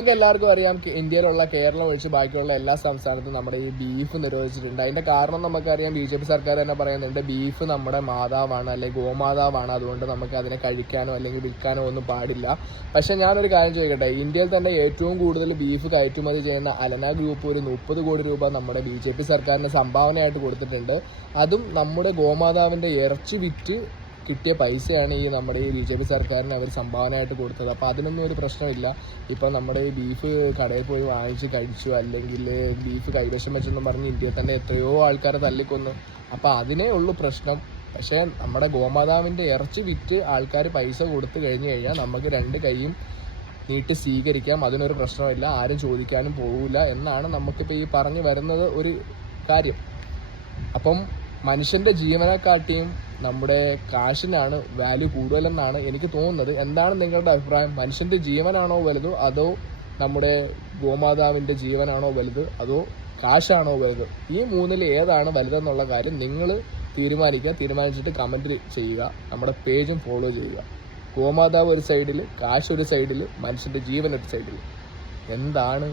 നമുക്ക് എല്ലാവർക്കും അറിയാം, ഇന്ത്യയിലുള്ള കേരളം ഒഴിച്ച് ബാക്കിയുള്ള എല്ലാ സംസ്ഥാനത്തും നമ്മുടെ ഈ ബീഫ് നിരോധിച്ചിട്ടുണ്ട്. അതിന്റെ കാരണം നമുക്കറിയാം, BJP സർക്കാർ തന്നെ പറയുന്നുണ്ട് ബീഫ് നമ്മുടെ മാതാവാണ്, അല്ലെങ്കിൽ ഗോമാതാവാണ്, അതുകൊണ്ട് നമുക്ക് അതിനെ കഴിക്കാനോ അല്ലെങ്കിൽ വിൽക്കാനോ ഒന്നും പാടില്ല. പക്ഷെ ഞാനൊരു കാര്യം ചോദിക്കട്ടെ, ഇന്ത്യയിൽ തന്നെ ഏറ്റവും കൂടുതൽ ബീഫ് കയറ്റുമതി ചെയ്യുന്ന അലന ഗ്രൂപ്പ് ഒരു 30 കോടി രൂപ നമ്മുടെ BJP സർക്കാരിന് സംഭാവനയായിട്ട് കൊടുത്തിട്ടുണ്ട്. അതും നമ്മുടെ ഗോമാതാവിന്റെ ഇറച്ചി വിറ്റ് കിട്ടിയ പൈസയാണ് ഈ നമ്മുടെ ഈ BJP സർക്കാരിന് അവർ സംഭാവനയായിട്ട് കൊടുത്തത്. അപ്പോൾ അതിനൊന്നും ഒരു പ്രശ്നമില്ല. ഇപ്പം നമ്മുടെ ഈ ബീഫ് കടയിൽ പോയി വാങ്ങിച്ച് കഴിച്ചു, അല്ലെങ്കിൽ ബീഫ് കൈവശം വെച്ചെന്നും പറഞ്ഞ് ഇന്ത്യയിൽ തന്നെ എത്രയോ ആൾക്കാരെ തല്ലിക്കൊന്നു. അപ്പോൾ അതിനേ ഉള്ളൂ പ്രശ്നം. പക്ഷേ നമ്മുടെ ഗോമാതാവിൻ്റെ ഇറച്ചി വിറ്റ് ആൾക്കാർ പൈസ കൊടുത്തു കഴിഞ്ഞു കഴിഞ്ഞാൽ നമുക്ക് 2 കൈയും നീട്ടി സ്വീകരിക്കാം. അതിനൊരു പ്രശ്നമില്ല, ആരും ചോദിക്കാനും പോകില്ല എന്നാണ് നമുക്കിപ്പോൾ ഈ പറഞ്ഞു വരുന്നത് ഒരു കാര്യം. അപ്പം മനുഷ്യന്റെ ജീവനെക്കാട്ടിയും നമ്മുടെ കാശിനാണ് വാല്യൂ കൂടുതലെന്നാണ് എനിക്ക് തോന്നുന്നത്. എന്താണ് നിങ്ങളുടെ അഭിപ്രായം? മനുഷ്യന്റെ ജീവനാണോ വലുത്, അതോ നമ്മുടെ ഗോമാതാവിന്റെ ജീവനാണോ വലുത്, അതോ കാശാണോ വലുത്? ഈ 3-ൽ ഏതാണ് വലുതെന്നുള്ള കാര്യം നിങ്ങൾ തീരുമാനിക്കുക. തീരുമാനിച്ചിട്ട് കമന്റ് ചെയ്യുക. നമ്മുടെ പേജും ഫോളോ ചെയ്യുക. ഗോമാതാവ് ഒരു സൈഡിൽ, കാശ് ഒരു സൈഡിൽ, മനുഷ്യന്റെ ജീവൻ ഒരു സൈഡിൽ. എന്താണ്